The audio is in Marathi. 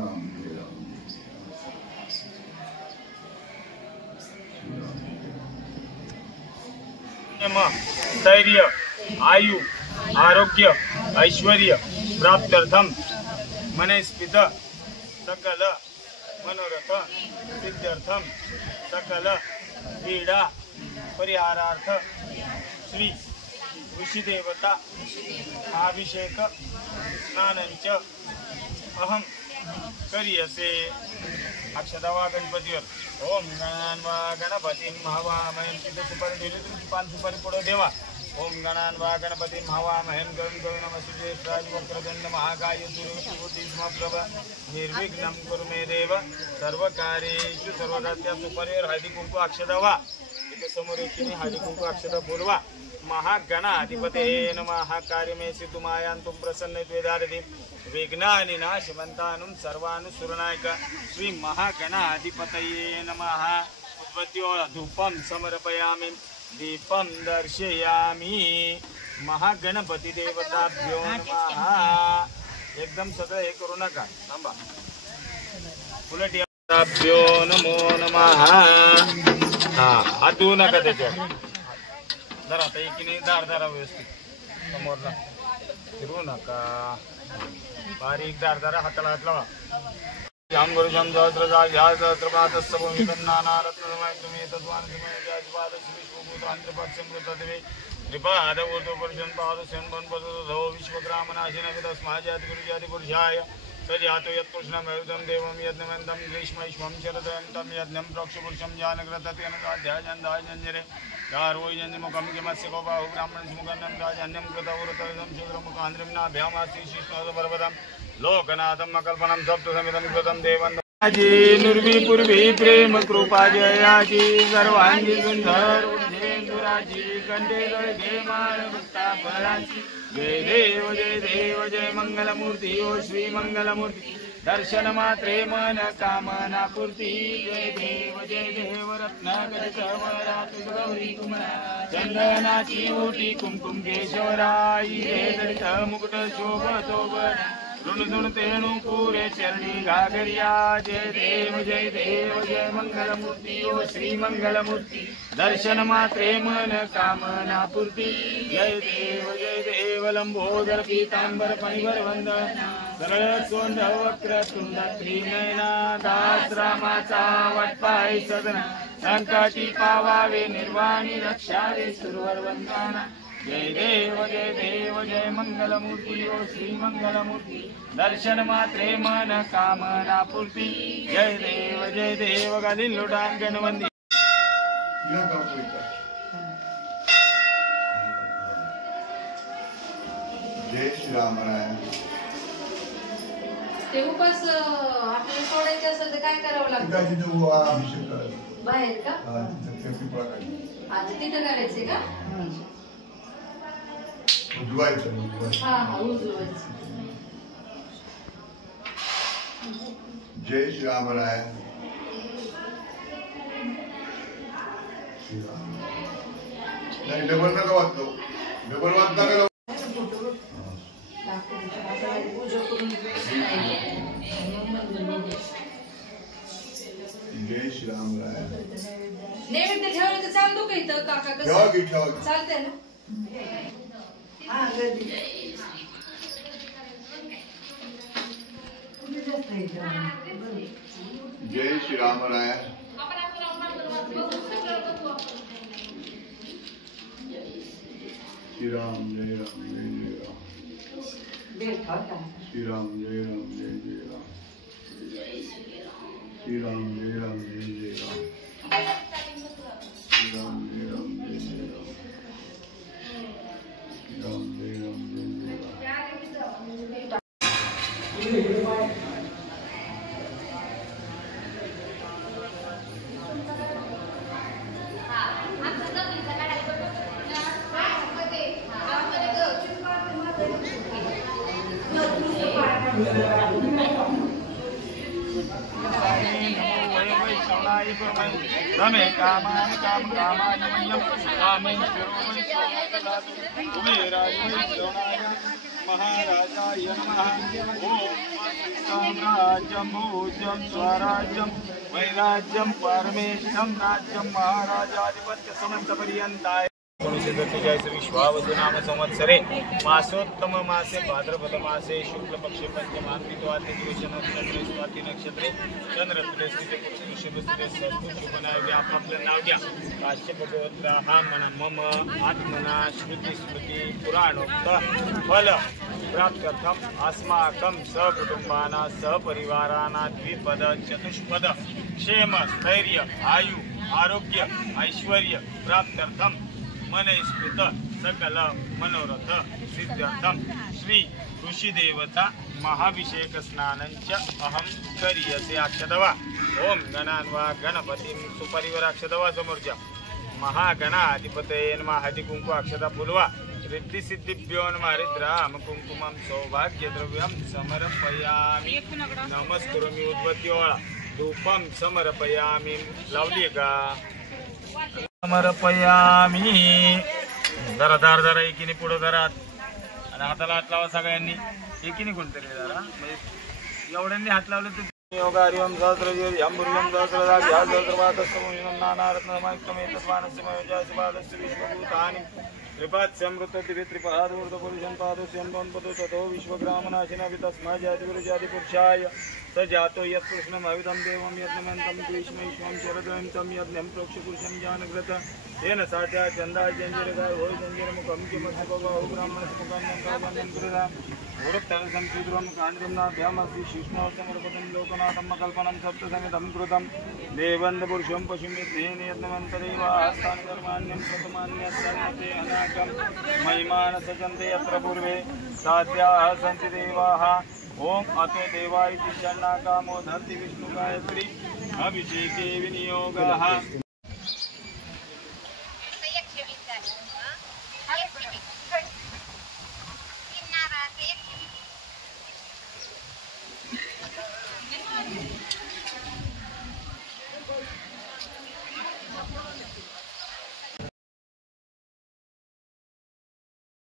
राम जय राम। स्थैर्य आयु आरोग्य ऐश्वर्य प्राप्त्यर्थम मनस्पित सकल मनोरथ सिद्ध्यर्थम सकल पीडा परिहारार्थ श्री ऋषिदेवता अभिषेक स्नानंच अहम करियसे। अक्षदावा गणपतीवर ओम गणान्वा गणपतीं हवामहे पान सुपारी पुढे देवा। ओम गणान्वा गणपतीं हवामहे गं नमस्ते वक्रदंड महाकाय सूर्यकोटि समप्रभ निर्विघ्नं कुरु मे देव सर्वकार्येषु सर्वदा। सुपारीवर हळदी कुंकू अक्षदावा इथे समोर एकीने हळदी कुंकू अक्षदा बोलवा। महागणाधिपते नमः कार्यमे सिद्धुमायान्तुं प्रसन्नत्वेदारति विघ्नानि नाशमन्तानुं सर्वानुसुरनायक श्री महागणाधिपतये नमः। उद्वत्योळ धूपं समर्पयामि दीपं दर्शयामि। महागणपती देवताभ्यो नमः। एकदम सगळं हे करू नका थांबा उलट देवताभ्यो नमो नमः। हा हातू नका त्याच्यावर जरा आता एकीने दारदारा व्यवस्थित समोरला फिरवू नका बारीक दारदारा हाताला हात लावा। ध्यान करू सहस्र सहस्रपातस्य भूमिकं नानारत्नमय तुम्ही तद्वान तुम्ही जाजपादस्य विश्वभूतांत्रपक्षमृतदेवे त्रिपाद ऊर्ध्वपुरुषं पादस्यं वनपदधो विश्वग्रामनाशिनविदस्माजाति गुरुजाति पुरुषाय सजातो यत्कृष्णमयुधं देवं यज्ञवन्तं ग्रीष्मैश्वं शरदन्तं यज्ञं प्रोक्षपुरुषं जानकृतत्यनदाजन्दाजञ्जरे गारोजन्यमुखं किमस्य गोबाहु ब्राह्मणसमुखन्नं राजन्यं कृतवृतं शूद्रमुखान्द्रिम्नाभ्यामास्ति शिष्णोदपर्वतं लोकनाथं अकल्पनं सप्तसमितं कृतं देवं जी नुर्वी पूर्वी प्रेम कृपा जयाजी सर्वांगी सुंदर उज्जैनपुराची कंठे गळगे माळ मुक्ताफळाची। जय देव जय मंगलमूर्ती ओ श्री मंगलमूर्ती दर्शन मात्रे मन कामना पूर्ती। जय देव रत्नाकर वरात गौरी कुमरा चंदनाची ओटी कुमकुम केशवराई हे दलित मुकुट शोभतो बरा ऋण तेणु पूरे चरणी घागरिया। जय देव जय मंगलमूर्ती ओ श्री मंगलमूर्ती दर्शन मात्रे मन कामना पूर्ती। जय देव लंबोदर पीतांबर फणिवर वंदन सरळ सोंड वक्र तुंड त्रिनयना दास रामाचा वाटपाय सदना संकटी पावावे निर्वाणी रक्षावे सुरवर वंदना। जय देव जय मंगलमूर्ती ओ श्री मंगलमूर्ती दर्शन मात्रे मन कामना पूर्ती। जय देव गालील लोटांगण वंदी जय श्री राम राय। ते उपास आपल्याला सोडायचे असेल तर काय करावं लागतं? अभिषेक बाहेर का? आज तिथं करायचे का? उजवायचं हा उजवायचं। जय श्री राम राय। नाही डबल नका वाचतो डबल वाच नका। जय श्री राम राय। नैवेद्य ठेवलं तर चालतो का इथं काका? ठेवा की ठेवा चालतंय ना? जय श्री राम राय। श्री राम जय राम श्री राम जय राम श्री राम जय राम श्री राम जय राम रमे कामानि काम कामानि मह्यं कामेश्वरो वै कुबेराय वै श्रवणाय महाराजाय नमः। ओम साम्राज्यं भोज्यं स्वराज्यं वैराज्यं परमेशं राज्यं महाराजाधिपत्य समन्तपर्यन्ताय 1947 विश्वावसु नाम संवत्सरे मासोत्तम मासे भाद्रपद मासे शुक्ल पक्षे पंचमांतित्वाते दिवसे नक्षत्रे स्वाती नक्षत्रे चंद्रतुले स्थिते पुरुषस्थिते शुभनावे आपापलं नाव घ्या। काश्यप गोत्र हा मन मम आत्मना श्रुती स्मृती पुराणोक्त फल प्राप्त्यर्थम अस्माकं सहकुटुंबाना सहपरिवाराना द्विपद चतुष्पद क्षेम स्थैर्य आयु आरोग्य ऐश्वर्य प्राप्त्यर्थम मनस्कृत सकल मनोरथ सिद्ध्यर्थम श्री ऋषिदेवता महाभिषेक स्नानंच अहम करियसे अक्षदवा। ओम गणान्वा गणपतिं सुपरिवर अक्षदवा समोरच्या महागणाधिपतये नमः। हळदी कुंकू अक्षदा फुलवा। रिद्धी सिद्धिभ्यो नमः। हरिद्राम कुंकुमं सौभाग्यद्रव्यं समर्पयामि। नमस्करोमि उद्बत्तीओळा धूपं समर्पयामि। लावली का समर्पयामी। जरा जरा एकीने पुढे जरा आणि हाताला हात लावा सगळ्यांनी एकीने कोणतरी जरा एवढ्यांनी हात लावले तर योगा हरिओम सहस्र अंबुर्यम सहस्रदा ध्या सहस्रवातस्तमोहिनं नानारत्नमयक्तमेतस्वानस्य बालस्य विश्वभूतानि त्रिपात्स्यमृत त्रिपादूर्धपुरुषं पादस्यं पदो ततो विश्वग्रामनाशिना वितस्माजातिपुरुषाय स जातो यत्कृष्णमविदं देवं यज्ञमन्तं ग्रीष्मैश्वं शरद्वयं तं यज्ञं प्रोक्षपुरुषं जानकृत येन साट्या चन्दाय जञ्जिरगाय होय जञ्जिरमुखं किमस्मबाहु ब्राह्मणस्मुखं कावनं कृता वृत्तरसं शूद्रं काण्ड्यम्नाभ्यामस्ति शिष्णोत्तमरुपदं लोकनाथं कल्पनं सप्तसमितं कृतं देवन्दपुरुषं पशुमित्नेन यज्ञमन्तरेव हस्तानि कर्माण्यं प्रथमान्यस्सन्नते अनाकं महिमान सजन्ते यत्र पूर्वे साध्याः सन्ति देवाः। ओम अतो देवा इति षण्णाकामो धरति विष्णु गायत्री अभिषेके विनियोगः।